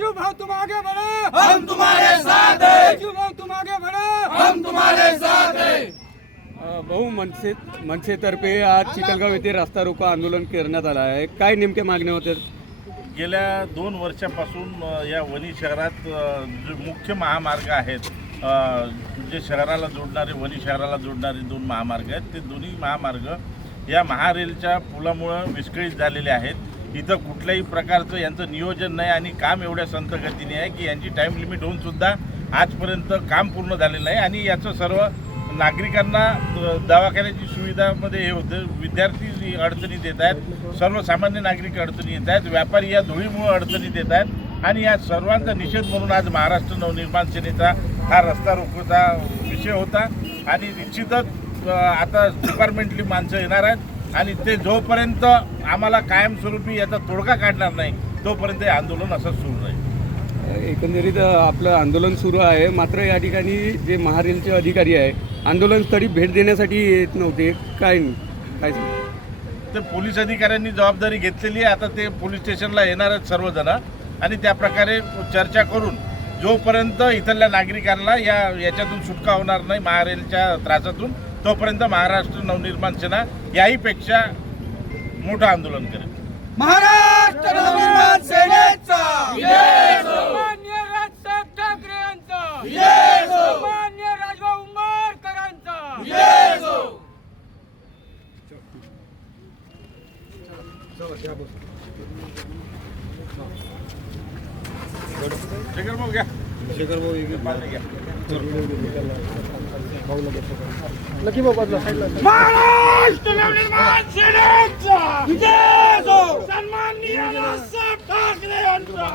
आगे बढ़ो? हम तुम्हारे साथ हैं। राजू भाऊ तुम आगे बढ़ो? हम तुम्हारे साथ हैं। भाऊ मनसे मनसेतर्फे आज चिखलगाव येथे रस्ता रोको आंदोलन करण्यात आलं आहे. काय नेमक्या मागण्या होत्या? गेल्या दोन वर्षापासून या वणी शहरात जे मुख्य महामार्ग आहेत जे शहराला जोडणारे वणी शहराला जोडणारे दोन महामार्ग आहेत. ते दोन्ही महामार्ग या महारेलच्या पुलामुळं विस्कळीत झालेले आहेत. इथं कुठल्याही प्रकारचं यांचं नियोजन नाही आणि काम एवढ्या संत गतीने आहे की यांची टाईम लिमिट होऊन सुद्धा आजपर्यंत काम पूर्ण झालेलं आहे आणि याचं सर्व नागरिकांना दवाखान्याची सुविधामध्ये हे होतं. विद्यार्थी अडचणीत येत आहेत. सर्वसामान्य नागरिक अडचणी येत आहेत. व्यापारी या धुळीमुळे अडचणीत येत आहेत. आणि या सर्वांचा निषेध म्हणून आज महाराष्ट्र नवनिर्माण सेनेचा हा रस्ता रोकोचा विषय होता. आणि निश्चितच आता डिपार्टमेंटली माणसं येणार आहेत. आणि ते जोपर्यंत आम्हाला कायमस्वरूपी याचा तोडगा काढणार नाही तोपर्यंत हे आंदोलन असंच सुरू राहील. एकंदरीत आपलं आंदोलन सुरू आहे. मात्र या ठिकाणी जे महारेलचे अधिकारी आहे आंदोलनस्थळी भेट देण्यासाठी येत नव्हते. काय काय? ते पोलीस अधिकाऱ्यांनी जबाबदारी घेतलेली आहे. आता ते पोलीस स्टेशनला येणार आहेत सर्वजण. आणि त्या प्रकारे चर्चा करून जोपर्यंत इथल्या नागरिकांना या याच्यातून सुटका होणार नाही महारेलच्या त्रासातून तोपर्यंत महाराष्ट्र नवनिर्माण सेना याहीपेक्षा मोठं आंदोलन करेल. महाराष्ट्र नवनिर्माण सेनेचा! मान्य राजसाहेब ठाकरे यांचा! मान्य राजभाऊ उंबरकरांचा! शेखर भाऊ घ्या. शेखर भाऊ घ्या लकी बाबाला. महाराष्ट्र नवनिर्माण सन्माननीय ठाकरे यांचा!